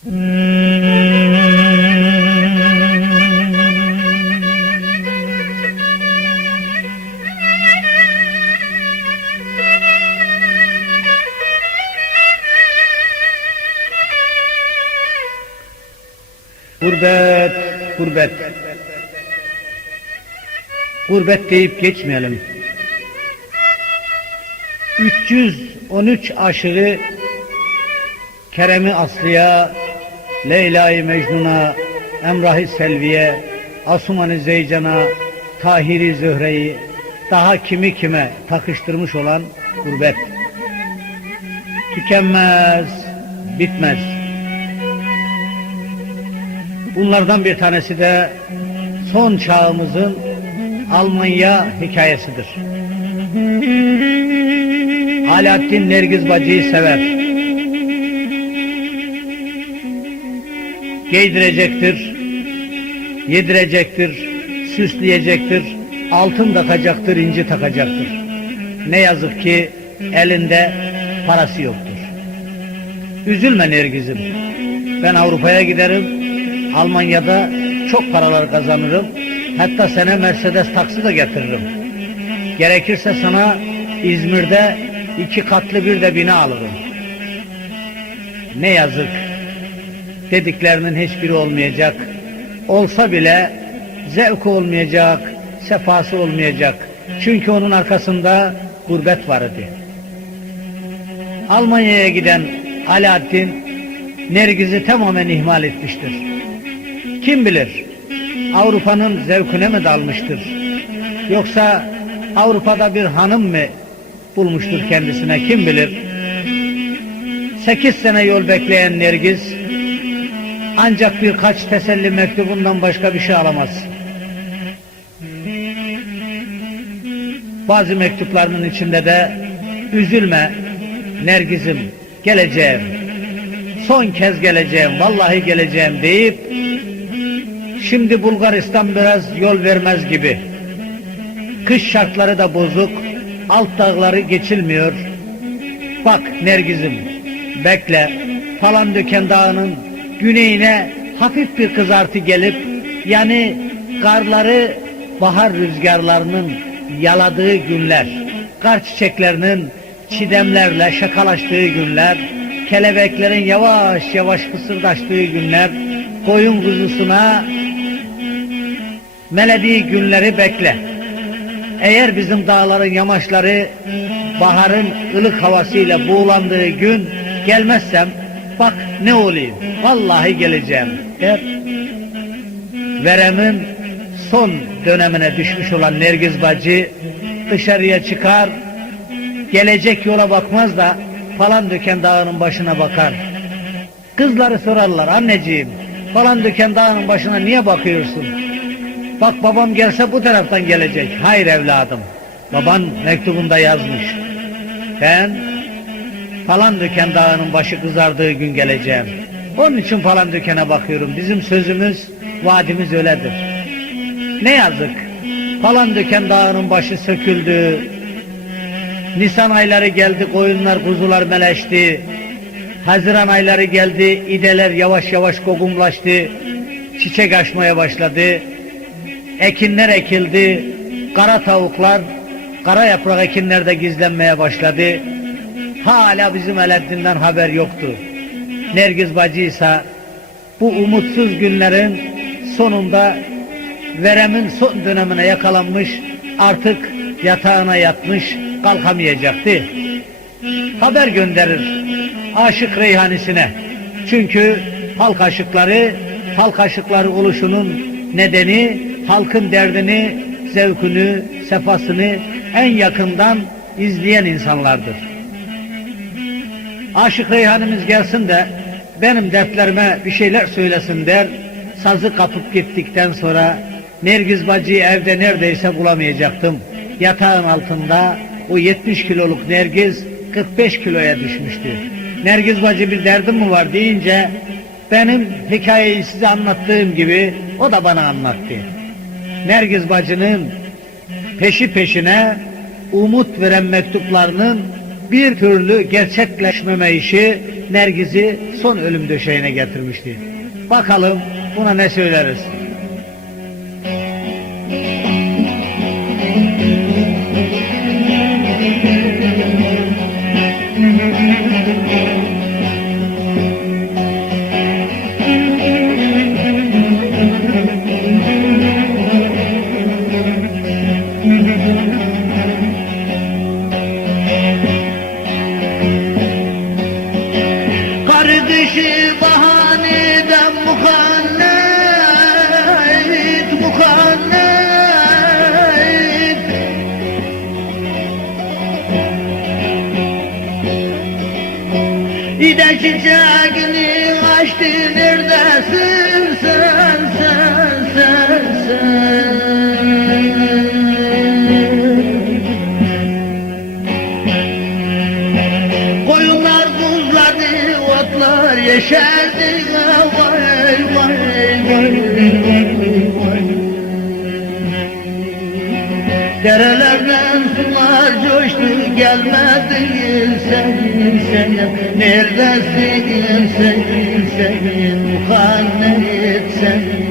Gurbet, gurbet. Gurbet deyip geçmeyelim. 313 aşırı Kerem'i Aslı'ya, Leyla-i Mecnun'a, Emrah-ı Selvi'ye, Asuman-ı Zeycan'a, Tahir-i Zühre'yi, daha kimi kime takıştırmış olan gurbet. Tükenmez, bitmez. Bunlardan bir tanesi de son çağımızın Almanya hikayesidir. Alaaddin Nergiz Bacı'yı sever. Giydirecektir, yedirecektir, süsleyecektir, altın takacaktır, inci takacaktır. Ne yazık ki elinde parası yoktur. Üzülme Nergiz'im. Ben Avrupa'ya giderim, Almanya'da çok paralar kazanırım. Hatta sana Mercedes taksi de getiririm. Gerekirse sana İzmir'de iki katlı bir de bina alırım. Ne yazık dediklerinin hiçbiri olmayacak. Olsa bile zevk olmayacak, sefası olmayacak. Çünkü onun arkasında gurbet var idi. Almanya'ya giden Alaaddin Nergiz'i tamamen ihmal etmiştir. Kim bilir Avrupa'nın zevkine mi dalmıştır? Yoksa Avrupa'da bir hanım mı bulmuştur kendisine kim bilir? Sekiz sene yol bekleyen Nergiz ancak birkaç teselli mektubundan başka bir şey alamaz. Bazı mektuplarının içinde de üzülme Nergiz'im geleceğim son kez geleceğim vallahi geleceğim deyip şimdi Bulgaristan biraz yol vermez gibi kış şartları da bozuk alt dağları geçilmiyor bak Nergiz'im bekle falan döken dağının güneyine hafif bir kızartı gelip yani karları bahar rüzgarlarının yaladığı günler kar çiçeklerinin çidemlerle şakalaştığı günler kelebeklerin yavaş yavaş fısırdaştığı günler, koyun kuzusuna melediği günleri bekle. Eğer bizim dağların yamaçları baharın ılık havasıyla buğulandığı gün gelmezsem bak ne olayım vallahi geleceğim der. Veremin son dönemine düşmüş olan Nergiz Bacı dışarıya çıkar gelecek yola bakmaz da falan döken dağının başına bakar. Kızları sorarlar anneciğim falan döken dağının başına niye bakıyorsun? Bak babam gelse bu taraftan gelecek. Hayır evladım. Baban mektubunda yazmış. Ben falan döken dağının başı kızardığı gün geleceğim. Onun için falan dökene bakıyorum. Bizim sözümüz, vaadimiz öyledir. Ne yazık. Falan döken dağının başı söküldü, Nisan ayları geldi, koyunlar, kuzular meleşti. Haziran ayları geldi, ideler yavaş yavaş kogumlaştı. Çiçek açmaya başladı. Ekinler ekildi. Kara tavuklar, kara yaprak ekinlerde gizlenmeye başladı. Hala bizim Alaaddin'den haber yoktu. Nergiz bacı ise bu umutsuz günlerin sonunda veremin son dönemine yakalanmış, artık yatağına yatmış, kalkamayacaktı. Haber gönderir aşık reyhanesine. Çünkü halk aşıkları, halk aşıkları oluşunun nedeni halkın derdini, zevkünü, sefasını en yakından izleyen insanlardır. Aşık reyhanemiz gelsin de benim dertlerime bir şeyler söylesin der. Sazı kapıp gittikten sonra Nergiz bacıyı evde neredeyse bulamayacaktım. Yatağın altında o 70 kiloluk Nergiz 45 kiloya düşmüştü. Nergiz bacı bir derdim mi var deyince benim hikayeyi size anlattığım gibi o da bana anlattı. Nergiz bacının peşi peşine umut veren mektuplarının bir türlü gerçekleşmeme işi Nergiz'i son ölüm döşeğine getirmişti. Bakalım buna ne söyleriz? İde çiçeğini açtı neredesin sen sen sen sen Koyunlar buzladı, otlar yeşerdi. Vay vay vay vay vay Derelerden sular coştu gelmedin senin senin Neredesin senin senin mukannet senin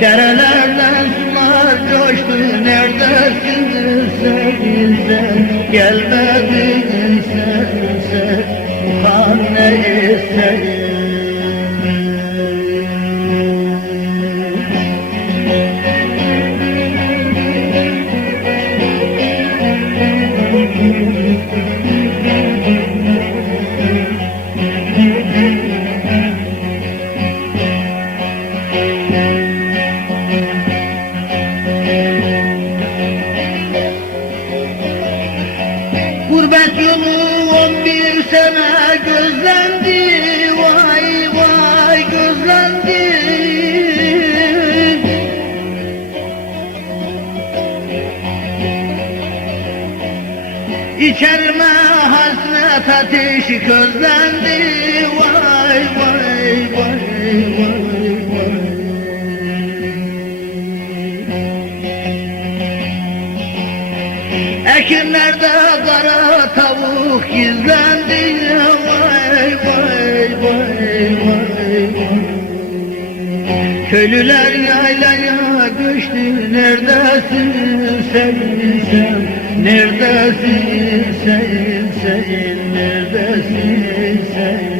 Derelerden sular coştu neredesin sen sen Gelmedin sen sen mukannet senin İçerime hasret ateşi közlendi. Vay vay vay vay vay. Ekinlerde kara tavuk gizlendi. Vay vay vay vay. Vay Köylüler yaylaya göçtü Neredesin sen sen Neredesin sen sen Neredesin sen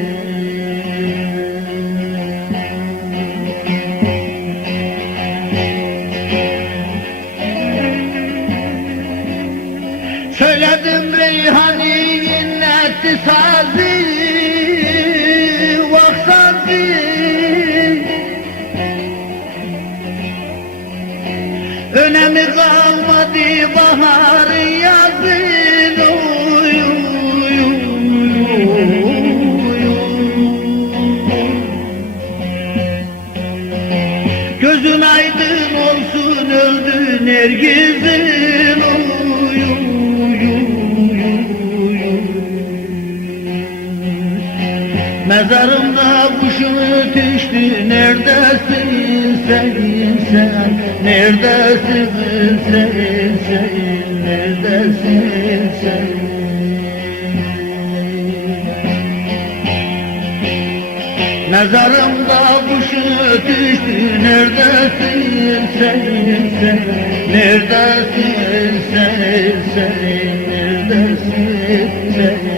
Söyledim Reyhan'ı inletti sazı Vaksazı Önemi kalmadı baharın Gözün aydın olsun öldü Nergiz'in. Mezarımda kuşun ötüştü Neredesin sen sen? Neredesin sen sen? Neredesin sen? Mezarımda kuşun ötüştü Neredesin sen? Sen? Neredesin sen? Sen? Neredesin sen